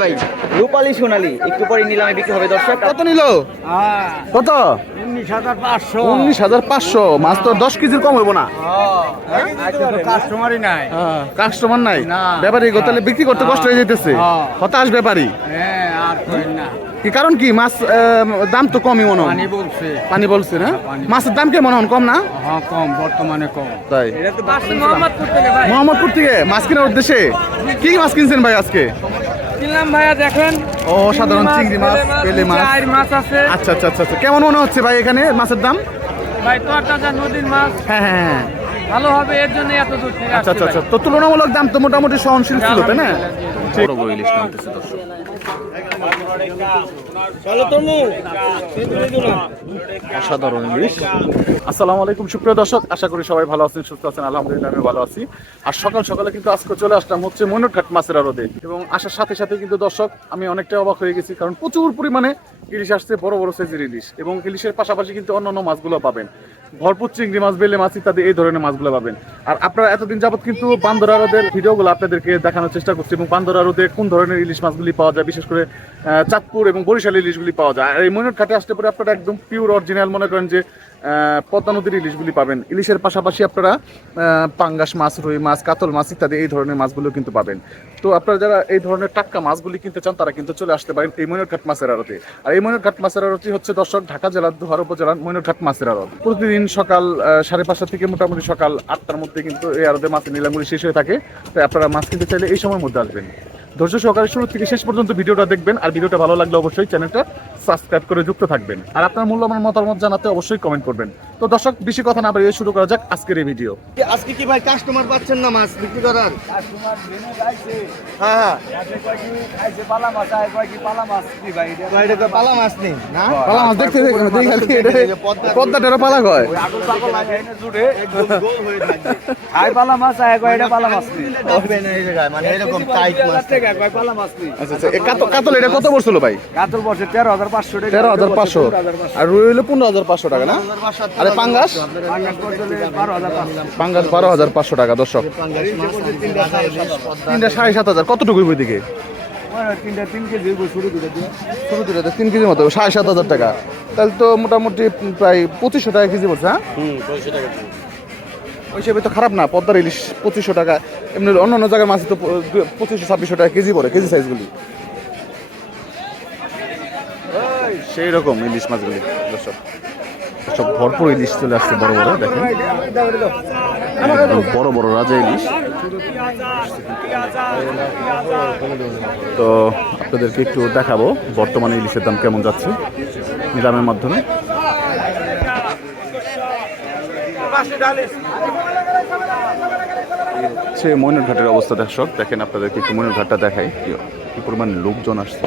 ভাই রূপালী সোনালী একটু পরে নিলামে বিক্রি হবে। দর্শক কত নিল? কত? উনিশ হাজার পাঁচশো। উনিশ হাজার পাঁচশো। মাছ তো দশ কেজির কম হইব না। কাস্টমারই নাই। কাস্টমার নাই। ব্যাপারী গো তাহলে বিক্রি করতে কষ্ট হয়ে। যেতেছে হ্যাঁ। হতাশ ব্যাপারী। হ্যাঁ আর না। কি কারণ কি? মাছ দাম তো কমই মনে হয়। পানি বলছে। পানি বলছে না? মাছের দাম কেমন হন কম না? হ্যাঁ কম বর্তমানে কম। তাই। মোহাম্মদপুর থেকে ভাই। মোহাম্মদপুর থেকে? মাছ কেনার উদ্দেশ্যে? কি কি মাছ কিনছেন ভাই আজকে? কিনলাম ভাইয়া দেখেন। ও সাধারণ চিংড়ি মাছ পেলে মাছ। চার মাছ আছে। আচ্ছা আচ্ছা আচ্ছা আচ্ছা। কেমন মনে হচ্ছে ভাই এখানে মাছের দাম? ভাই তরতাজা নদীর মাছ। হ্যাঁ হ্যাঁ হ্যাঁ। ভালো হবে এর জন্য এত দূর থেকে আচ্ছা আচ্ছা আচ্ছা। তো তুলনামূলক দাম তো মোটামুটি সহনশীল ছিল তাই না? বড় বড় ইলিশ নামতেছে দর্শক। প্রচুর পরিমাণে ইলিশ আসছে, বড় বড় সাইজের ইলিশ। এবং ইলিশের পাশাপাশি কিন্তু অন্যান্য মাছগুলো পাবেন। ভরপুর চিংড়ি মাছ, বেলে মাছ ইত্যাদি, এই ধরনের মাছগুলো পাবেন। আর আপনারা এতদিন যাবত কিন্তু বান্দর আরদের ভিডিওগুলো আপনাদেরকে দেখানোর চেষ্টা করছি, এবং বান্দর আরদে কোন ধরনের ইলিশ মাছগুলি পাওয়া যায়, বিশেষ করে চাঁদপুর এবং বরিশাল ইলিশগুলি পাওয়া যায়। আর এই ময়ূর ঘাটে আসতে পরে আপনারা একদম পিওর অরিজিনাল মনে করেন যে পদ্মা নদীর ইলিশগুলি পাবেন। ইলিশের পাশাপাশি আপনারা পাঙ্গাস মাছ, রুই মাছ, কাতল মাছ ইত্যাদি এই ধরনের মাছগুলো কিন্তু পাবেন। তো আপনারা যারা এই ধরনের টাটকা মাছগুলি কিনতে চান, তারা কিন্তু চলে আসতে পারেন এই ময়ূরঘাট মাছের আড়তে। আর এই ময়ূরঘাট মাছের আড়তটি হচ্ছে দর্শক, ঢাকা জেলার দুহার উপজেলার ময়ূরঘাট মাছের আড়ত। প্রতিদিন সকাল সাড়ে পাঁচটা থেকে মোটামুটি সকাল আটটার মধ্যে কিন্তু এই আড়তে মাছের নিলামগুলি শেষ হয়ে থাকে। তাই আপনারা মাছ কিনতে চাইলে এই সময়ের মধ্যে আসবেন। ধৈর্য সহকারে শুরু থেকে শেষ পর্যন্ত ভিডিওটা দেখবেন। আর ভিডিওটা ভালো লাগলে অবশ্যই চ্যানেলটা সাবস্ক্রাইব করে যুক্ত থাকবেন। আর আপনার মূল্যবান মতামত জানাতে অবশ্যই কমেন্ট করবেন। তো দর্শক বেশি কথা না বাড়িয়ে শুরু করা যাক আজকের এই ভিডিও আজকে কি ভাই কাস্টমার পাচ্ছেন না মাছ বিক্রি করার? হ্যাঁ হ্যাঁ। ভাই, এটা পালা মাছ নেই না? পালা মাছ দেখতে দেখতে দেখি পদ্মাটারও পালা কয়। গোল হয়ে থাকবে আই পালা মাছ আয় কয় এটা পালা মাছ নেই। হবে না এই জায়গায় মানে এরকম টাইট মাছ কয় পালা মাছ নেই। আচ্ছা আচ্ছা কাতল কাতল এটা কত পড়ছিল ভাই? কাতল বসে তেরো হাজার পাঁচশো টাকা। তেরো হাজার পাঁচশো। আর রুই হলো পনেরো হাজার পাঁচশো টাকা না? আরে পাঙ্গাস? বারো হাজার পাঁচশো। পাঙ্গাস বারো হাজার পাঁচশো টাকা দর্শক। তিনটা সাড়ে সাত হাজার। কতটুকু তিন শুরু কেজির মতো সাড়ে সাত হাজার টাকা। তাহলে তো মোটামুটি প্রায় পঁচিশশো টাকা কেজি বলছে হ্যাঁ? ওই হিসেবে তো খারাপ না পদ্মার ইলিশ পঁচিশশো টাকা। এমনি অন্য অন্য জায়গায় মাছ তো পঁচিশশো ছাব্বিশশো টাকা কেজি পড়ে কেজি সাইজগুলি সেই রকম ইলিশ মাছগুলি সব ভরপুর ইলিশ চলে আসছে বড় বড়, দেখেন। বড় বড় রাজা ইলিশ। তো আপনাদেরকে একটু দেখাবো বর্তমানে ইলিশের দাম কেমন যাচ্ছে নিলামের মাধ্যমে। সে ময়ূর ঘাটের অবস্থা, দর্শক। দেখেন আপনাদেরকে একটু ময়ূর ঘাটটা দেখাই কি পরিমাণ লোকজন আসছে।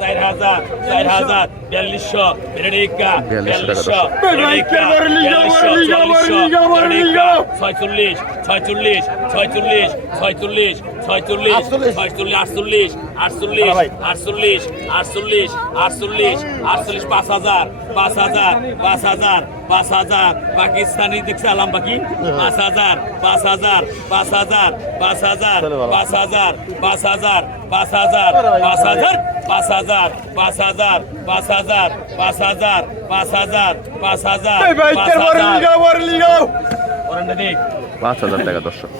চার হাজার চার হাজার বিয়াল্লিশশো টাকা বিয়াল্লিশশো ছয়চল্লিশ ছয়চল্লিশ ছয়চল্লিশ ছয়চল্লিশ ছয়চল্লিশ ছয়চল্লিশ আটচল্লিশ আটচল্লিশ আটচল্লিশ আটচল্লিশ আটচল্লিশ আটচল্লিশ পাঁচ হাজার পাঁচ হাজার পাঁচ হাজার পাঁচ হাজার পাকিস্তানি দেখছে আলাম পাখি পাঁচ হাজার পাঁচ হাজার পাঁচ হাজার পাঁচ হাজার পাঁচ হাজার পাঁচ হাজার পাঁচ হাজার পাঁচ হাজার পাঁচ হাজার হাজার পাঁচ হাজার পাঁচ হাজার পাঁচ হাজার পাঁচ হাজার পাঁচ হাজার পাঁচ হাজার। টাকা দর্শক।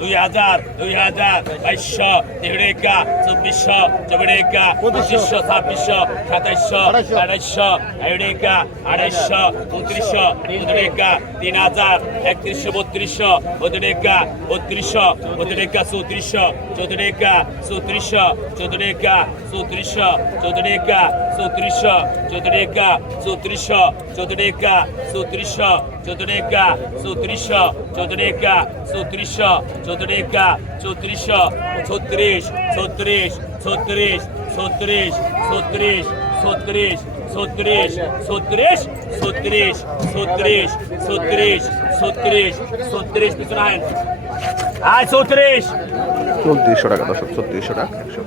দুই হাজার দুই হাজার বাইশশো তিরিকা চব্বিশশো চবড়েকা পঁচিশশো ছাব্বিশশো সাতাইশশো আড়াইশশো এড়েকা আড়াইশশো উনত্রিশশো উনত্রিকা তিন হাজার একত্রিশশো বত্রিশশো বত্রিকা বত্রিশশো বত্রিকা চৌত্রিশশো চৌত্রিকা চৌত্রিশশো চৌত্রিকা চৌত্রিশশো চৌত্রিকা চৌত্রিশশো চৌত্রিকা চৌত্রিশশো চৌত্রিকা চৌত্রিশশো চৌত্রিকা চৌত্রিশশো চৌত্রিকা চৌত্রিশশো চৌত্রিকা চৌত্রিশশো ছত্রিশ ছত্রিশ ছত্রিশ ছত্রিশ ছত্রিশ ছত্রিশ ছত্রিশ ছত্রিশ ছত্রিশ ছত্রিশ ছত্রিশ ছত্রিশ ছত্রিশ পিছনে আয় চৌত্রিশ চৌত্রিশশো টাকা দর্শক চৌত্রিশশো টাকা একশো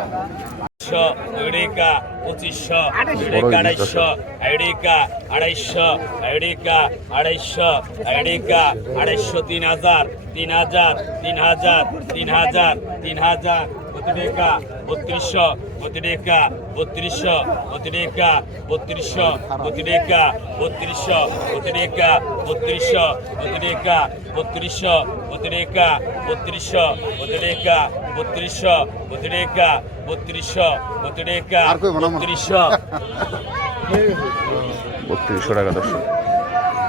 পঁচিশশো আইডিকা পঁচিশশো আইডিকা আড়াইশো আইডিকা আড়াইশো আইডিকা আড়াইশো আইডিকা আড়াইশো তিন হাজার তিন হাজার তিন হাজার তিন হাজার তিন হাজার। প্রতিটিকা বত্রিশশো প্রতিটিকা বত্রিশশো প্রতিটিকা বত্রিশশো প্রতিটিকা বত্রিশশো প্রতিটিকা বত্রিশশো প্রতিটিকা বত্রিশশো প্রতিটিকা বত্রিশশো প্রতিটিকা বত্রিশশো প্রতিটিকা বত্রিশশো প্রতিটিকা বত্রিশশো। বত্রিশশো টাকা দর্শক।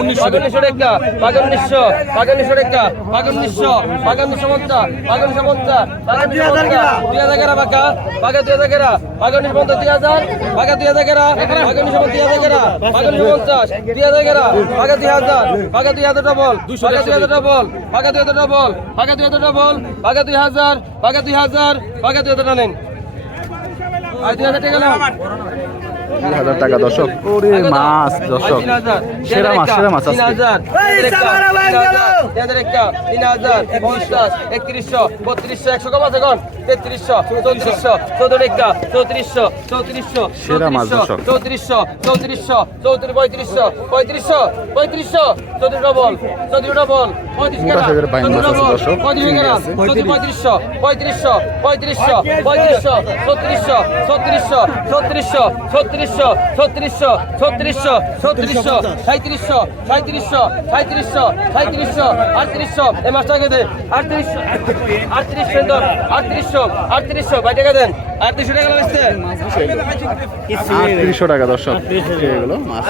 উনিশশো টাকা পাঁচ উনিশশো পাঁচ উনিশশো টাকা পাঁচ উনিশশো পাঁচ উনিশশো পঞ্চাশ পাঁচ উনিশশো পঞ্চাশ পাঁচ দুই হাজার দুই হাজার গেরা পাকা পাকা দুই হাজার গেরা পাকা উনিশশো পঞ্চাশ গেরা পাকা উনিশশো দুই হাজার গেরা পাকা উনিশশো পঞ্চাশ দুই হাজার হাজার পাকা দুই হাজার দুশো পাকা দুই হাজার ডবল পাকা দুই হাজার ডবল পাকা দুই হাজার হাজার পাকা দুই হাজার পাকা দুই নেন দুই হাজার টাকা দুই হাজার টাকা দর্শক। ওরে মাছ দর্শক। সেরা মাছ সেরা মাছ একত্রিশশো বত্রিশশো একশো কম আছে কোন তেত্রিশশো চৌত্রিশশো চৌত্রিশশো চৌত্রিশশো চৌত্রিশশো সেরা মাছ দর্শক। চৌত্রিশশো চৌত্রিশশো চৌত্রিশ পঁয়ত্রিশশো পঁয়ত্রিশশো পঁয়ত্রিশশো চৌত্রিশ ডবল চৌত্রিশ ডবল পঁয়ত্রিশ পঁয়ত্রিশশো পঁয়ত্রিশশো পঁয়ত্রিশশো পঁয়ত্রিশশো ছত্রিশশো ছত্রিশশো ছত্রিশশো ছত্রিশশো ছত্রিশশো ছত্রিশশো ছত্রিশশো সাঁত্রিশশো সাঁত্রিশশো সাঁত্রিশশো সাঁত্রিশশো আটত্রিশশো। এ মাসটা আগে দেন আটত্রিশশো আটত্রিশশো ধর আটত্রিশশো আটত্রিশশো। বাই টাকা দেন। আটত্রিশশো টাকা লাগছে। আটত্রিশশো টাকা দর্শক। এগুলো মাছ।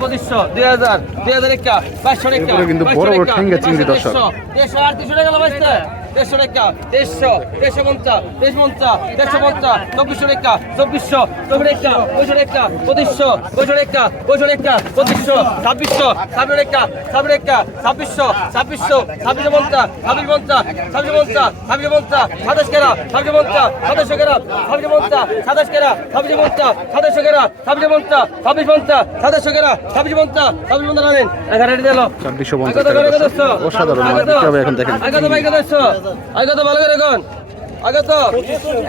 পঁচিশশো দুই হাজার দুই হাজার একটা বাইশশো টাকা কিন্তু বড় বড় ঠেঙ্গা চিংড়ি দর্শক। দেড়শো আটত্রিশশো টাকা লাগছে। দেড়শো টাকা দেড়শো দেড়শো পঞ্চাশ দেড়শো পঞ্চাশ দেড়শো পঞ্চাশ চব্বিশশো টাকা চব্বিশশো চব্বিশ টাকা পঁয়শো টাকা পঁচিশশো পঁয়শো টাকা পঁয়শো টাকা পঁচিশশো ছাব্বিশশো ছাব্বিশ টাকা ছাব্বিশ টাকা ছাব্বিশশো ছাব্বিশশো ছাব্বিশশো পঞ্চাশ ছাব্বিশ পঞ্চাশ ছাব্বিশ পঞ্চাশ ছাব্বিশ পঞ্চাশ সাতাশ কেরা ছাব্বিশ পঞ্চাশ সাতাশশো কেরা ছাব্বিশ পঞ্চাশ সাতাশ কেরা ছাব্বিশ পঞ্চাশ সাতাশশো কেরা ছাব্বিশ পঞ্চাশ ছাব্বিশ পঞ্চাশ সাতাশশো কেরা ছাব্বিশ পঞ্চাশ ছাব্বিশ পঞ্চাশ আনেন রেডি দিল ছাব্বিশশো পঞ্চাশ অসাধারণ এখন দেখেন ওই কথা ভালো করে এখন আগে তো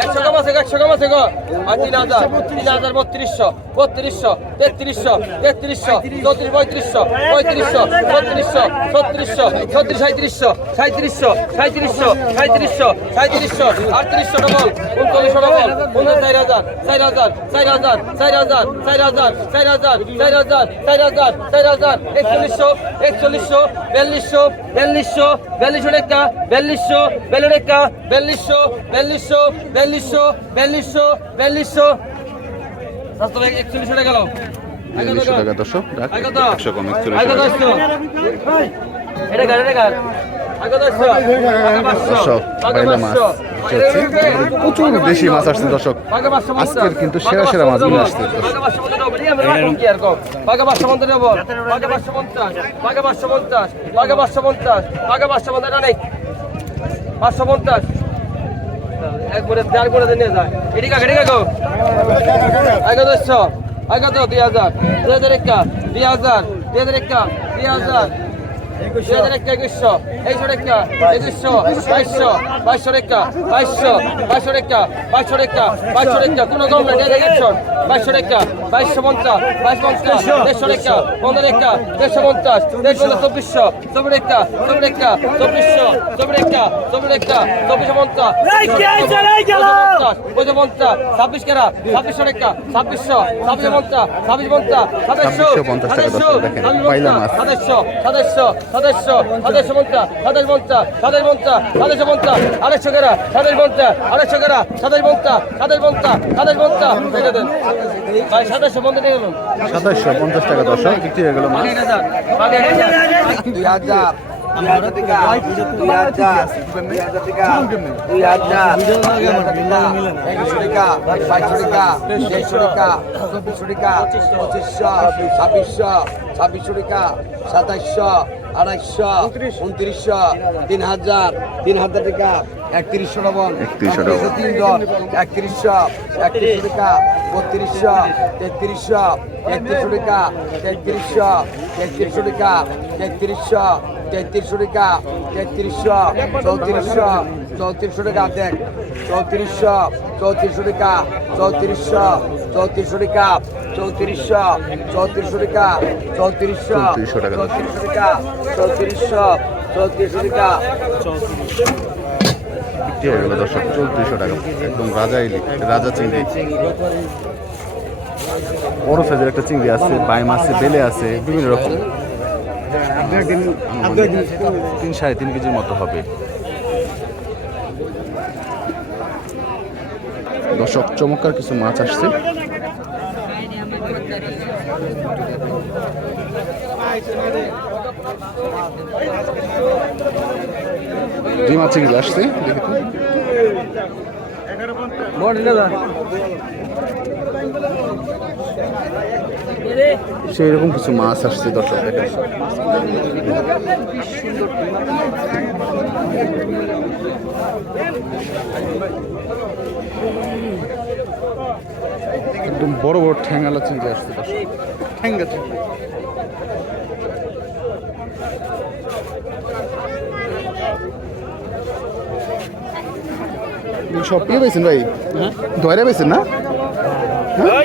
একশো কম আছে একশো কম আছে গো। আর তিন হাজার তিন হাজার বত্রিশশো বত্রিশশো, তেত্রিশশো তেত্রিশশো, চৌত্রিশ, পঁয়ত্রিশশো পঁয়ত্রিশশো ছত্রিশশো ছত্রিশশো ছত্রিশ সাঁত্রিশশো সাঁত্রিশশো সাঁত্রিশশো সাঁত্রিশশো সাঁত্রিশশো আটত্রিশশো ডবল, উনচল্লিশশো ডবল উনচল্লিশ চার হাজার চার হাজার চার হাজার চার হাজার চার হাজার চার হাজার চার হাজার চার হাজার চার হাজার, একচল্লিশশো একচল্লিশশো, বিয়াল্লিশশো বিয়াল্লিশশো বিয়াল্লিশশো টাকা বিয়াল্লিশশো বিয়াল্লিশ টাকা বিয়াল্লিশশো বিয়াল্লিশশো বিয়াল্লিশশো বিয়াল্লিশশো বিয়াল্লিশশো স্বাস্থ্য ভাই একচল্লিশশো টাকা টাকা দশশো একশো টাকা প্রচুর বেশি মাছ আসছে দর্শক আজকের কিন্তু সেরা সেরা মাছগুলো আসছে পাঁচশো পঞ্চাশ পাঁচশো পঞ্চাশ একবারে চার করে নিয়ে যায়। এটি কাকে এটি কাকো আগে দশশো আগে তো দুই হাজার। দুই হাজার একটা, দুই হাজার। দুই হাজার একটা, দুই হাজার। দুই হাজার একটা একুশশো। এইশো টাকা একুশশো বাইশশো বাইশশো টাকা বাইশশো বাইশশো টাকা বাইশশো বাইশশো টাকা। কোনো কম না একশো। বাইশশো টাকা বাইশশো পঞ্চাশ বাইশ পঞ্চাশ দেড়শো রেখা পনেরো রেখা দেড়শো পঞ্চাশ দেড়শো পঞ্চাশ চব্বিশশো চব্বিশ রেখা চব্বিশ রেখা চব্বিশশো চব্বিশ রেখা চব্বিশ রেখা চব্বিশশো পঞ্চাশ পঁচিশ পঞ্চাশ ছাব্বিশ কেরা ছাব্বিশশো রেখা ছাব্বিশশো ছাব্বিশ পঞ্চাশ ছাব্বিশ পঞ্চাশ সাতাশশো 2650 টাকা দর্শক দেখেন, পাইলা সাতাশশো সাতাশশো সাতাশশো সাতাশশো পঞ্চাশ সাতাশ পঞ্চাশ সাতাশ পঞ্চাশ সাতাশশো পঞ্চাশ আড়াইশো কেরা সাতাশ পঞ্চাশ আড়াইশো কেরা সাতাশ পঞ্চাশ সাতাশ পঞ্চাশ সাতাশ পঞ্চাশ রেখে দেন। ভাই সাতাশশো পঞ্চাশ নিয়ে গেলাম সাতাশশো পঞ্চাশ টাকা দর্শক বিক্রি হয়ে গেল দুই হাজার। ছাব্বিশশো ছাব্বিশশো টাকা সাতাইশশো আড়াইশো উনত্রিশশো তিন হাজার। তিন হাজার টাকা একত্রিশশো লবণ 3100 লবণ। তিনজন একত্রিশশো একত্রিশশো টাকা বত্রিশশো তেত্রিশশো তেত্রিশশো টাকা তেত্রিশশো তেত্রিশশো টাকা তেত্রিশশো তেত্রিশশো টাকা তেত্রিশশো চৌত্রিশশো চৌত্রিশশো টাকা দেখ। চৌত্রিশশো চৌত্রিশশো টাকা চৌত্রিশশো চৌত্রিশশো টাকা চৌত্রিশশো চৌত্রিশশো টাকা চৌত্রিশশো 3400 টাকা। চৌত্রিশশো টাকা চৌত্রিশশো চৌত্রিশশো টাকা। বিক্রি হয়ে গেল দর্শক চৌত্রিশশো টাকা। একদম রাজা ইলি রাজা চিংড়ি। বড় সাইজের একটা চিংড়ি আছে বাইম আছে বেলে আছে বিভিন্ন রকম। তিন সাড়ে তিন কেজির মতো হবে। দর্শক চমৎকার কিছু মাছ আসছে। ডিমা চিংড়ি আসছে? দেখি সেই কিছু মাছ আসছে দর্শক একদম বড় বড় ঠ্যাঙ্গালা চিংড়ি আসছে দর্শক। ঠ্যাঙ্গা চিংড়ি। সব ইয়ে পেয়েছেন ভাই? ধরে পেয়েছেন না? হ্যাঁ?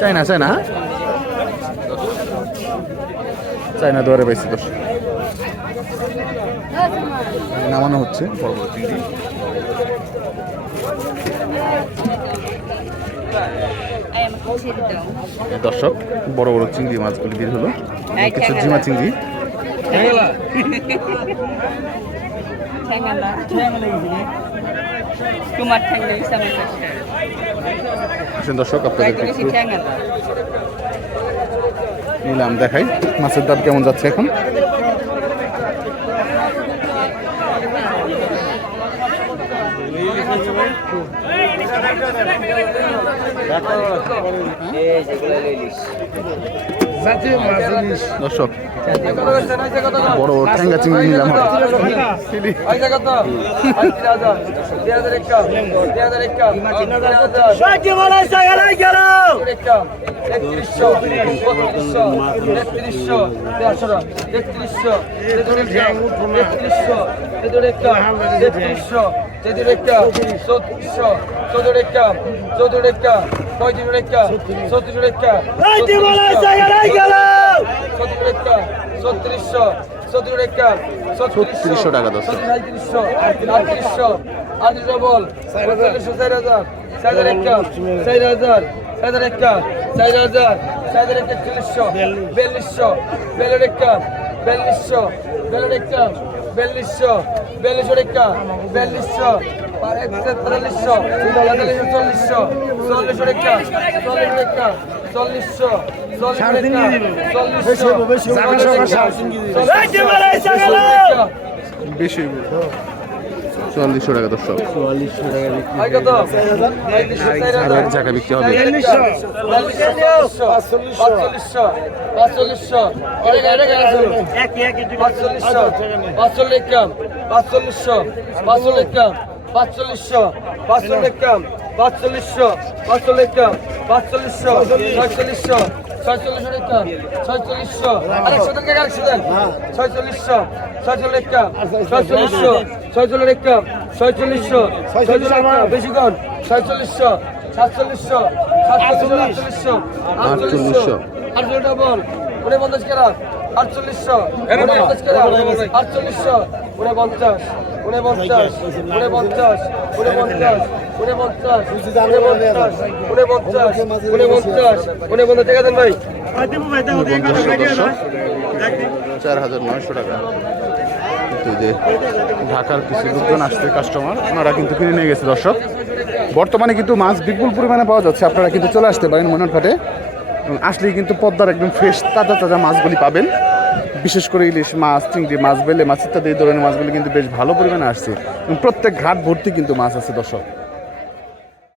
চাই না চাই না হ্যাঁ? চাই না ধরে পেয়েছি দর্শক নামানো হচ্ছে। বড় বড় চিংড়ি এই দর্শক বড় বড় চিংড়ি মাছগুলি বের হলো। কিছু জিমা চিংড়ি। তোমার ঠ্যাং লেগেছে আমার আসেন দর্শক আপনাদের নিলাম দেখাই। মাছের দাম কেমন যাচ্ছে এখন? দর্শক কত কর? বড় ঠ্যাঙ্গা চিংড়ি নিলাম তেত্রিশশো তেত্রিশশো চৌত্রিশশো চৌদ্দ রেখা চৌদ্দ রেখা পঁয়ত্রিশ রেখা চৌত্রিশ রেখা চৌত্রিশ রেখা চৌত্রিশশো চৌত্রিশ রেখা ছত্রিশশো টাকা দশ আটত্রিশশো বল চার হাজার চার হাজার একটা চার হাজার চার একটা চার হাজার চার হাজার একটা চল্লিশশো বিয়াল্লিশশো বিয়াল্লিশ একটা বিয়াল্লিশশো বিয়াল্লিশ একটা বিয়াল্লিশশো বিয়াল্লিশশো টিকা বিয়াল্লিশশো তেতাল্লিশশো তেতাল্লিশশো চল্লিশশো চল্লিশশো টিকা চল্লিশশো টিকা চল্লিশশো চল্লিশশো চল্লিশশো বেশি চুয়াল্লিশশো টাকা দর্শক কত? আরও এক জায়গায় বিক্রি হবে পাঁচচল্লিশশো পাঁচচল্লিশ পাঁচচল্লিশশো পাঁচচল্লিশশো পাঁচচল্লিশশো ছয়চল্লিশশো ছয়চল্লিশশো কাম ছয়চল্লিশশো। আরেকশো টাকা আরেকশো দেন ছয়চল্লিশশো। ছয়চল্লিশ কাম ছয়চল্লিশশো। ছয়চল্লিশ কাম ছয়চল্লিশশো। ছয়চল্লিশ বেশি কম ছয়চল্লিশশো। সাতচল্লিশশো। আটচল্লিশশো। আটচল্লিশশো। আটচল্লিশ ডবল উনপঞ্চাশ কেরা আটচল্লিশশো। উনপঞ্চাশ কেরা আটচল্লিশশো। উনপঞ্চাশ উনপঞ্চাশ উনপঞ্চাশ উনপঞ্চাশ উনপঞ্চাশ উনপঞ্চাশ উনপঞ্চাশ উনপঞ্চাশ উনপঞ্চাশ টাকা দেন ভাই। চার হাজার নয়শো টাকা। কিন্তু যে ঢাকার কিছু লোকজন আসছে কাস্টমার ওনারা কিন্তু কিনে নিয়ে গেছে দর্শক। বর্তমানে কিন্তু মাছ বিপুল পরিমাণে পাওয়া যাচ্ছে আপনারা কিন্তু চলে আসতে পারেন মনের ঘাটে এবং আসলেই কিন্তু পদ্মার একদম ফ্রেশ তাজা তাজা মাছগুলি পাবেন। বিশেষ করে ইলিশ মাছ, চিংড়ি মাছ, বেলে মাছ ইত্যাদি এই ধরনের মাছগুলি কিন্তু বেশ ভালো পরিমাণে আসছে। প্রত্যেক ঘাট ভর্তি কিন্তু মাছ আছে, দর্শক।